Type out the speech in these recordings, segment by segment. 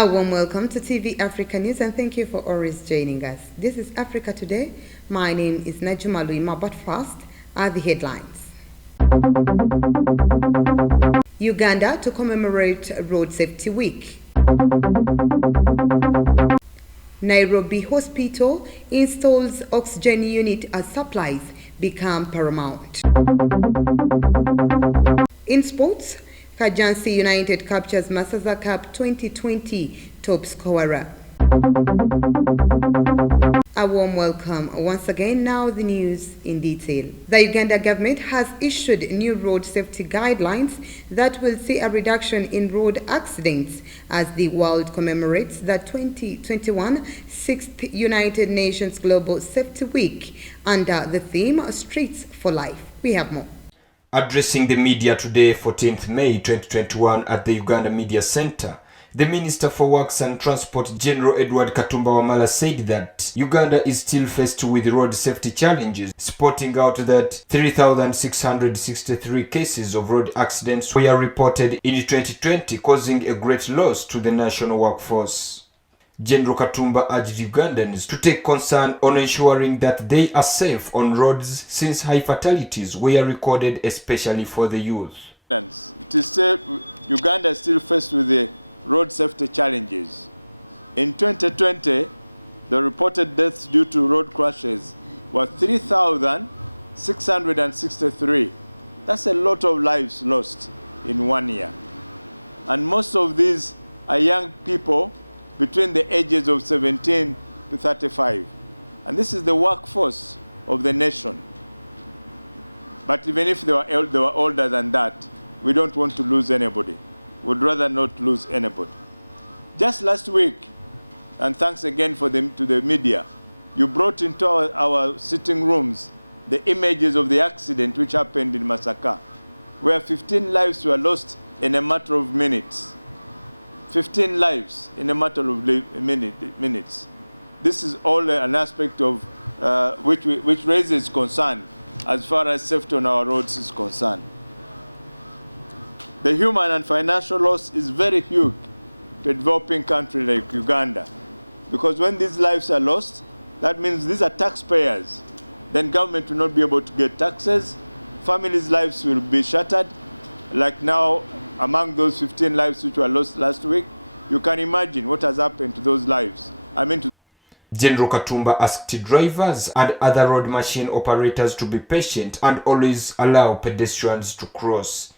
A warm welcome to TV Africa News and thank you for always joining us. This is Africa Today. My name is Najuma Luima, but first are the headlines. Uganda to commemorate Road Safety Week. Nairobi Hospital installs oxygen unit as supplies become paramount. In sports, Kajansi United captures Masaza Cup 2020 top scorer. A warm welcome once again. Now the news in detail. The Uganda government has issued new road safety guidelines that will see a reduction in road accidents as the world commemorates the 2021 6th United Nations Global Safety Week under the theme Streets for Life. We have more. Addressing the media today, 14th May 2021 at the Uganda Media Center, the Minister for Works and Transport, General Edward Katumba Wamala, said that Uganda is still faced with road safety challenges, spotting out that 3,663 cases of road accidents were reported in 2020, causing a great loss to the national workforce. General Katumba urged Ugandans to take concern on ensuring that they are safe on roads since high fatalities were recorded, especially for the youth. It is still, Uganda is still faced with the road safety challenges. In 2020, the reported deaths due to road crashes were 3,663. That's a lot of lives lost in 1 year. And most of these are young people between the ages of 17 to 35. And this is the workforce of the nation. But even if they were older than that, we don't want to lose anybody. We'd rather not lose anybody. Just last week, and thanks again to the media, you brought into our sitting rooms the images of the accident which happened in Masaka, where 15 lives were lost in a matter of minutes. 15 lives in a matter of minutes. This is all an aspect of which raises concern as far as safety on our roads is concerned. The human and financial loss is very huge to a developing country like Uganda, because when these lives are lost, that means these are taxpayers. Then government will not be able to get taxes. Families' lives will be shattered. Like now, among those 15 lives which were lost last week, you can imagine what has happened to those lives. General Katumba asked drivers and other road machine operators to be patient and always allow pedestrians to cross.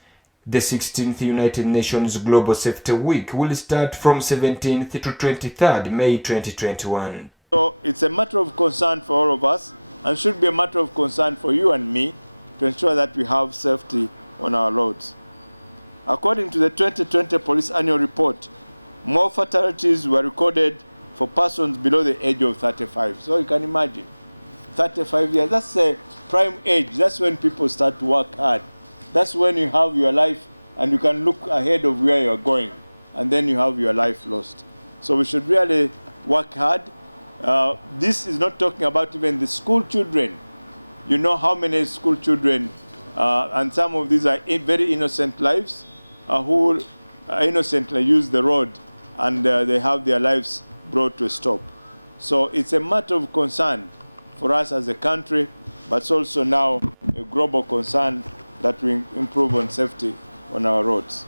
The 16th United Nations Global Safety Week will start from 17th to 23rd May 2021. So it's a matter of concern for all of us and should be a matter of concern for you and me to ensure that we have safety on our roads. According to the 2020 Police Annual Report, more fatalities were recorded for persons below the age of 35. So you can imagine, 35 years, that's a prime age. That's when people start to work hard. That's when you have your life and you can look ahead of where you're going, and then you have your life lost. So we should really work hard. This is not talking about even the school children. You know how many school children, and some of these are very innocent lives, who innocently use the road and they have their lives brought to a stop. So it's a matter of concern for us as a country, but it's also now a global concern that we improve on safety on our roads.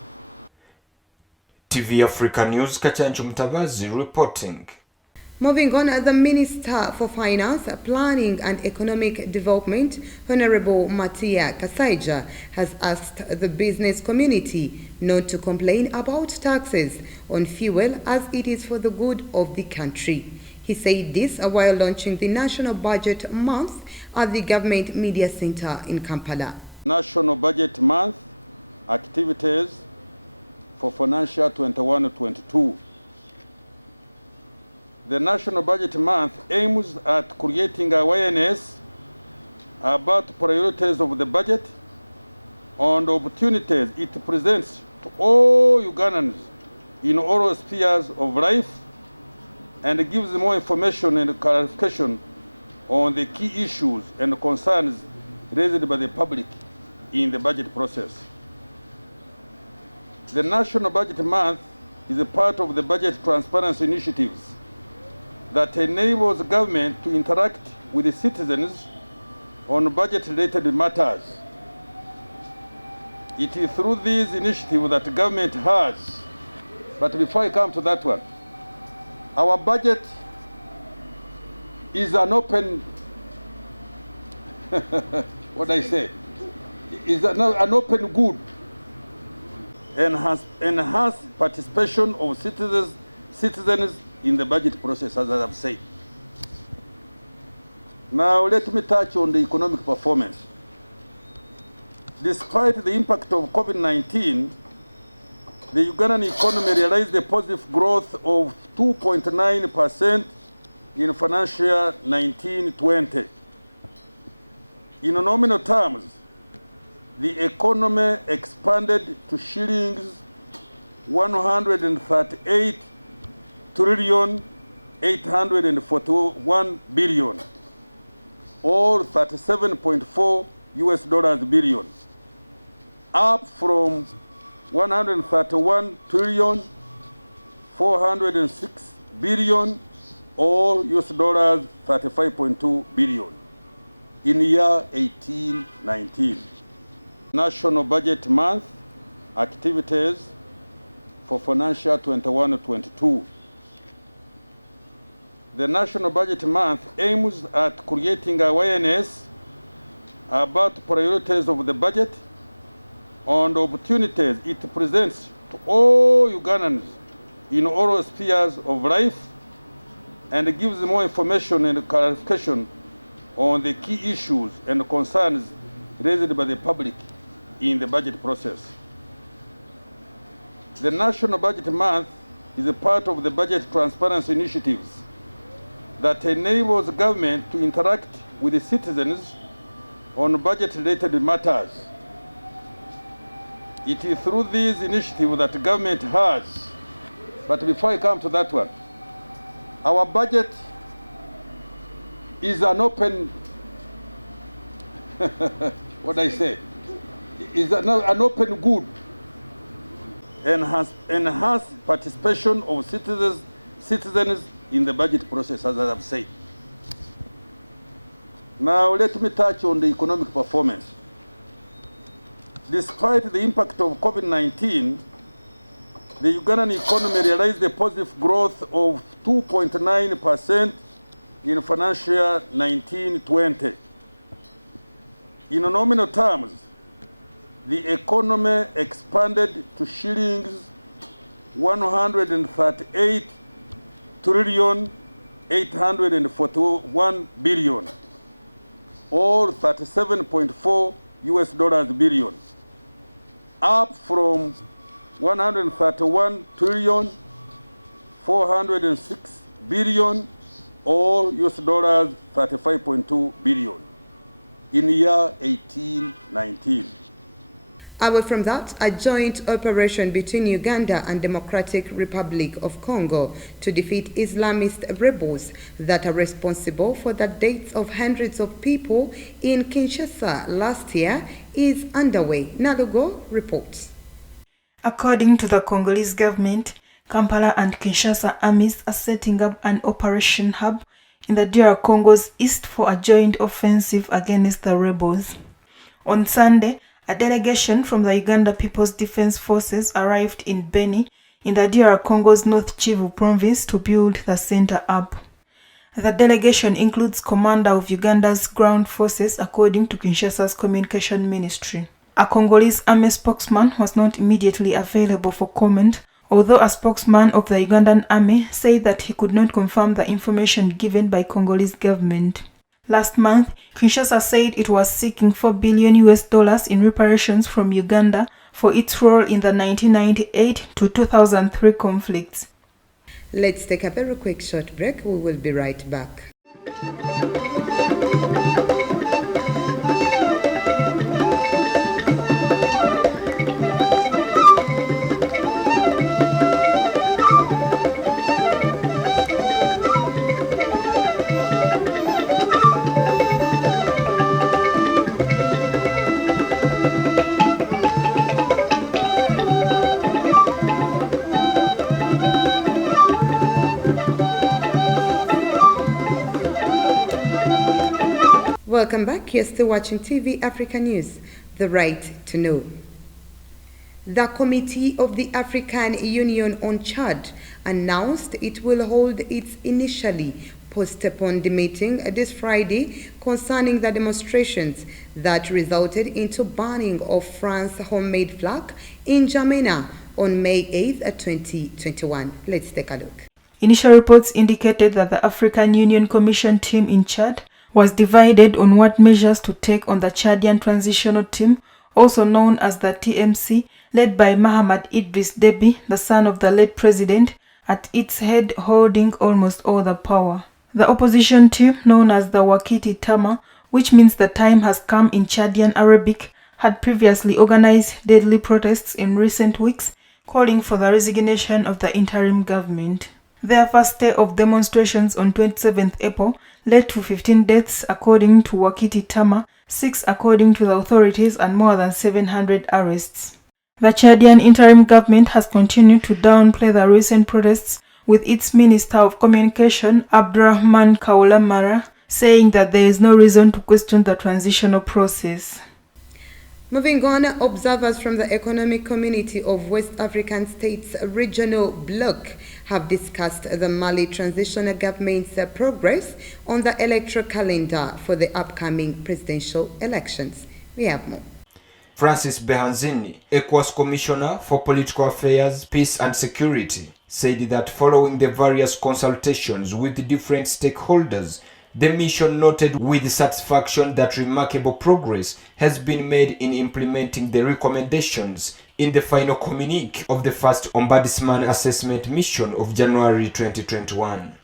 TV Africa News, Kachanchu Mtabazi reporting. Moving on, the Minister for Finance, Planning and Economic Development, Honorable Matia Kasaija, has asked the business community not to complain about taxes on fuel as it is for the good of the country. He said this while launching the National Budget Month at the Government Media Center in Kampala. National Budget Month activities for financial 21-22. The National Budget Month aims at creating awareness about priorities of the budget and opportunities it presents to all Ugandans in all spheres of life, and gives more information and clarification on the key issues and concerns raised by the public in the budget process. The National Budget Month is a part of the budget transparency initiatives that enables government to interact with the citizens on budget-related matters. It is through these initiatives that government has, but before I come to that one, our budget is an open, what I say, is an open good, and has enhanced participation of citizens in the budget process, as I have said. Now let me touch on the economic performance. Despite the impact of COVID-19, the Ugandan economy realized a positive growth of 2.9% in financial year 19-20. In nominal terms, the economy expanded to shillings 138 trillion 841 billion, or $37.4 billion, up from 131 trillion 406 billion, or $35.2 billion in year 18-19. National Budget Month activities for financial 21-22. The National Budget Month aims at creating awareness about priorities of the budget and opportunities it presents to all Ugandans in all spheres of life, and gives more information and clarification on the key issues and concerns raised by the public in the budget process. The National Budget Month is a part of the budget transparency initiatives that enables government to interact with the citizens on budget-related matters. It is through these initiatives that government has, but before I come to that one, our budget is an open, what I say, is an open good, and has enhanced participation of citizens in the budget process, as I have said. Now let me touch on the economic performance. Despite the impact of COVID-19, the Ugandan economy realized a positive growth of 2.9% in financial year 19-20. In nominal terms, the economy expanded to shillings 138 trillion 841 billion, or $37.4 billion, up from 131 trillion 406 billion, or $35.2 billion in year 18-19. Away from that, a joint operation between Uganda and Democratic Republic of Congo to defeat Islamist rebels that are responsible for the deaths of hundreds of people in Kinshasa last year is underway. Nalugo reports. According to the Congolese government, Kampala and Kinshasa armies are setting up an operation hub in the DR Congo's east for a joint offensive against the rebels. On Sunday, a delegation from the Uganda People's Defense Forces arrived in Beni, in the DR Congo's North Kivu province, to build the center up. The delegation includes commander of Uganda's ground forces, according to Kinshasa's communication ministry. A Congolese army spokesman was not immediately available for comment, although a spokesman of the Ugandan army said that he could not confirm the information given by Congolese government. Last month, Kinshasa said it was seeking $4 billion in reparations from Uganda for its role in the 1998 to 2003 conflicts. Let's take a very quick short break. We will be right back. Welcome back. You're still watching TV Africa News, the right to know. The Committee of the African Union on Chad announced it will hold its initially postponed meeting this Friday concerning the demonstrations that resulted into burning of France's homemade flag in N'Djamena on May 8, 2021. Let's take a look. Initial reports indicated that the African Union Commission team in Chad was divided on what measures to take on the Chadian Transitional Team, also known as the TMC, led by Mahamad Idris Deby, the son of the late president, at its head holding almost all the power. The opposition team, known as the Wakiti Tama, which means the time has come in Chadian Arabic, had previously organized deadly protests in recent weeks, calling for the resignation of the interim government. Their first day of demonstrations on 27th April led to 15 deaths according to Wakiti Tama, 6 according to the authorities, and more than 700 arrests. The Chadian interim government has continued to downplay the recent protests, with its Minister of Communication, Abdurrahman Kaulamara, saying that there is no reason to question the transitional process. Moving on, observers from the Economic Community of West African States Regional Bloc have discussed the Mali transitional government's progress on the electoral calendar for the upcoming presidential elections. We have more. Francis Behanzini, ECOWAS Commissioner for Political Affairs, Peace and Security, said that following the various consultations with different stakeholders, the mission noted with satisfaction that remarkable progress has been made in implementing the recommendations in the final communique of the first Ombudsman Assessment Mission of January 2021.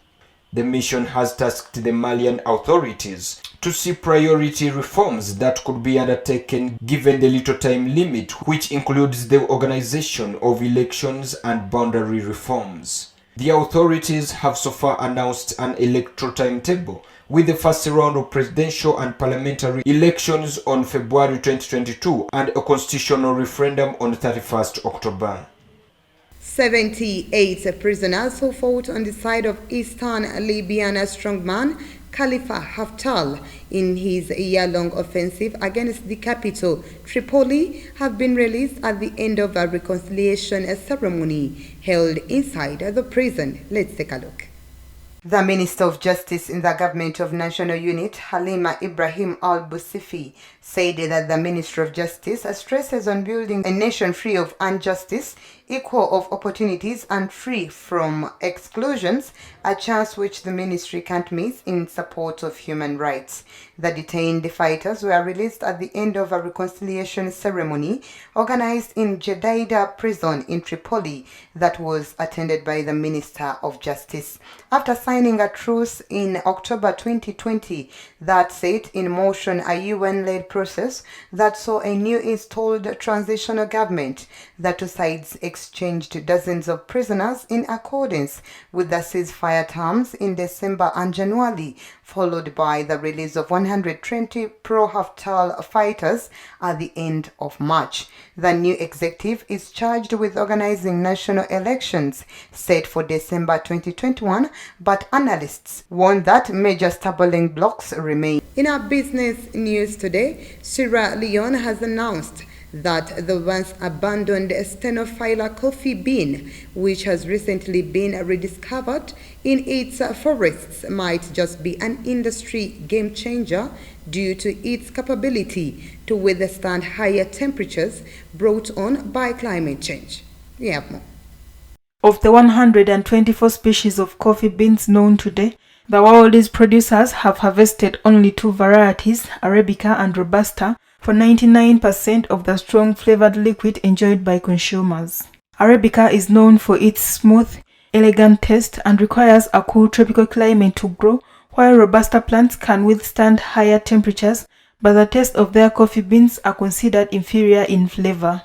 The mission has tasked the Malian authorities to see priority reforms that could be undertaken given the little time limit, which includes the organization of elections and boundary reforms. The authorities have so far announced an electoral timetable, with the first round of presidential and parliamentary elections on February 2022 and a constitutional referendum on 31st October. 78 prisoners who fought on the side of Eastern Libyan strongman Khalifa Haftar in his year-long offensive against the capital, Tripoli, have been released at the end of a reconciliation ceremony held inside the prison. Let's take a look. The Minister of Justice in the Government of National Unit, Halima Ibrahim Al-Busifi, said that the Ministry of Justice stresses on building a nation free of injustice, equal of opportunities, and free from exclusions, a chance which the ministry can't miss in support of human rights. The detained fighters were released at the end of a reconciliation ceremony organized in Jeddah prison in Tripoli that was attended by the Minister of Justice. After signing a truce in October 2020 that set in motion a UN-led process that saw a new installed transitional government, the two sides exchanged dozens of prisoners in accordance with the ceasefire terms in December and January, followed by the release of 120 pro-Haftar fighters at the end of March. The new executive is charged with organizing national elections set for December 2021, but analysts warn that major stumbling blocks remain. In our business news today, Sierra Leone has announced that the once abandoned Stenophylla coffee bean, which has recently been rediscovered in its forests, might just be an industry game changer due to its capability to withstand higher temperatures brought on by climate change. We have more. Of the 124 species of coffee beans known today, the world's producers have harvested only 2 varieties, Arabica and Robusta, for 99% of the strong flavored liquid enjoyed by consumers. Arabica is known for its smooth, elegant taste and requires a cool tropical climate to grow, while Robusta plants can withstand higher temperatures, but the taste of their coffee beans are considered inferior in flavor.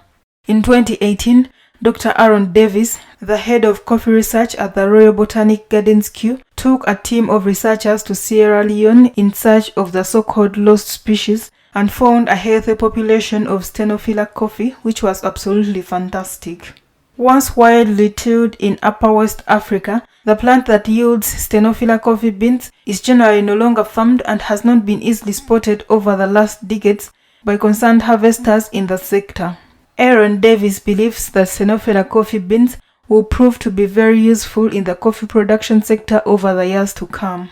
In 2018, Dr. Aaron Davis, the head of coffee research at the Royal Botanic Gardens Kew, took a team of researchers to Sierra Leone in search of the so-called lost species and found a healthy population of Stenophylla coffee, which was absolutely fantastic. Once widely tilled in Upper West Africa, the plant that yields Stenophila coffee beans is generally no longer farmed and has not been easily spotted over the last decades by concerned harvesters in the sector. Aaron Davis believes that Stenophila coffee beans will prove to be very useful in the coffee production sector over the years to come.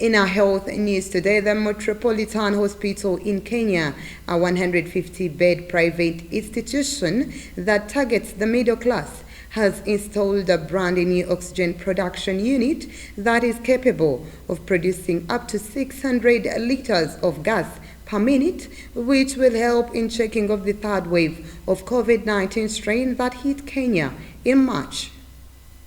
In our health news today, the Metropolitan Hospital in Kenya, a 150-bed private institution that targets the middle class, has installed a brand new oxygen production unit that is capable of producing up to 600 liters of gas per minute, which will help in checking off the third wave of COVID-19 strain that hit Kenya in March.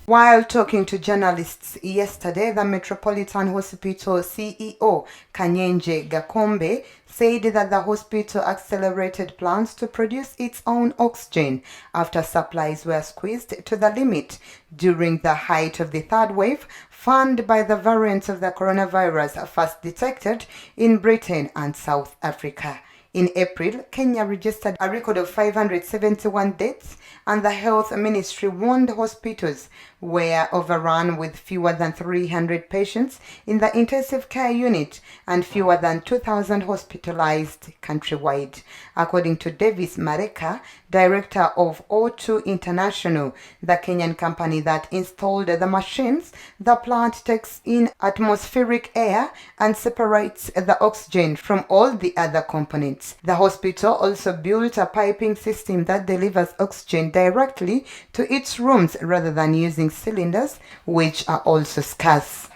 While talking to journalists yesterday, the Metropolitan Hospital CEO Kanyenje Gakombe said that the hospital accelerated plans to produce its own oxygen after supplies were squeezed to the limit during the height of the third wave, fanned by the variants of the coronavirus first detected in Britain and South Africa. In April, Kenya registered a record of 571 deaths, and the health ministry warned hospitals were overrun with fewer than 300 patients in the intensive care unit and fewer than 2,000 hospitalized countrywide. According to Davis Mareka, director of O2 International, the Kenyan company that installed the machines, the plant takes in atmospheric air and separates the oxygen from all the other components. The hospital also built a piping system that delivers oxygen directly to its rooms rather than using cylinders, which are also scarce.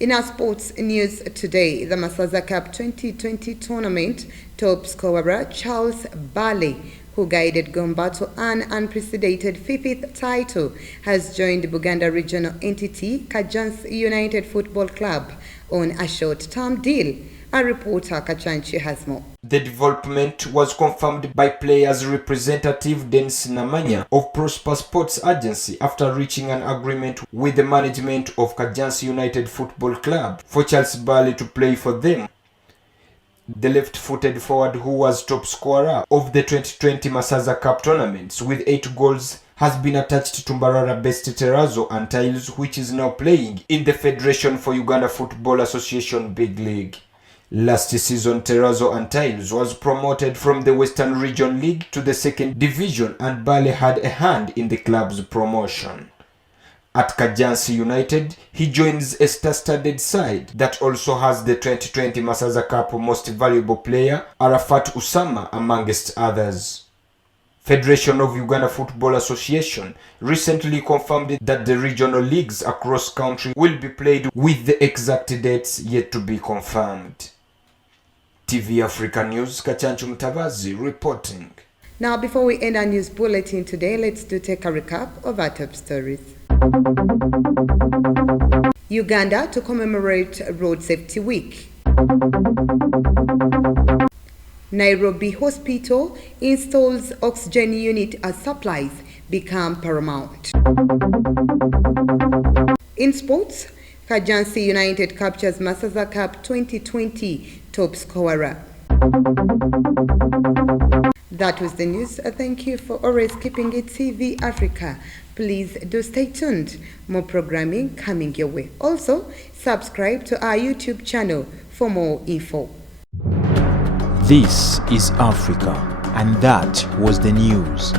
In our sports news today, the Masaza Cup 2020 tournament top scorer Charles Bale, who guided Gomba to an unprecedented fifth title, has joined Buganda regional entity Kajansi United Football Club on a short-term deal. Our reporter Kachanchi has more. The development was confirmed by players' representative Dennis Namanya of Prosper Sports Agency after reaching an agreement with the management of Kajansi United Football Club for Charles Bale to play for them. The left-footed forward, who was top scorer of the 2020 Masaza Cup tournaments with 8 goals, has been attached to Mbarara-based Terrazzo Antilles, which is now playing in the Federation for Uganda Football Association Big League. Last season, Terrazzo Antilles was promoted from the Western Region League to the 2nd Division, and Bale had a hand in the club's promotion. At Kajansi United, he joins a star-studded side that also has the 2020 Masaza Cup Most Valuable Player, Arafat Usama, amongst others. Federation of Uganda Football Association recently confirmed that the regional leagues across country will be played, with the exact dates yet to be confirmed. TV Africa News, Kachanchu Mutabazi reporting. Now, before we end our news bulletin today, let's take a recap of our top stories. Uganda to commemorate Road Safety Week. Nairobi Hospital installs oxygen unit as supplies become paramount. In sports, Kajansi United captures Masaza Cup 2020 top scorer. That was the news. Thank you for always keeping it TV Africa. Please do stay tuned. More programming coming your way. Also, subscribe to our YouTube channel for more info. This is Africa, and that was the news.